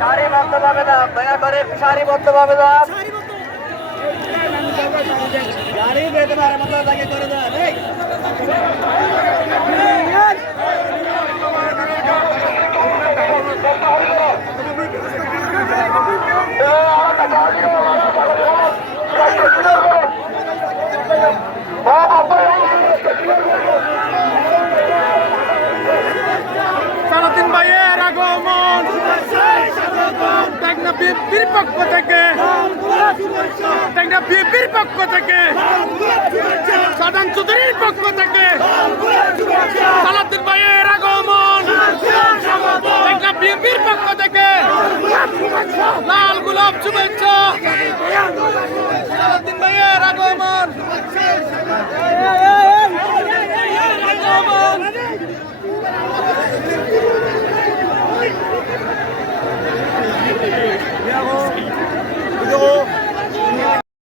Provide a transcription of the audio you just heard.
সারিবদ্ধ পাবে না দয়া করে সারিবদ্ধ পাবে না গাড়ি বেতন আর মতো করে দেয় বিএনপির পক্ষ থেকে। একটা বিএনপির পক্ষ থেকে। সাধারণ চৌধুরীর পক্ষ থেকে। সালাদ্দিন ভাইয়ের আগমন। একটা বিএনপির পক্ষ থেকে। লাল গোলাপ শুভেচ্ছা।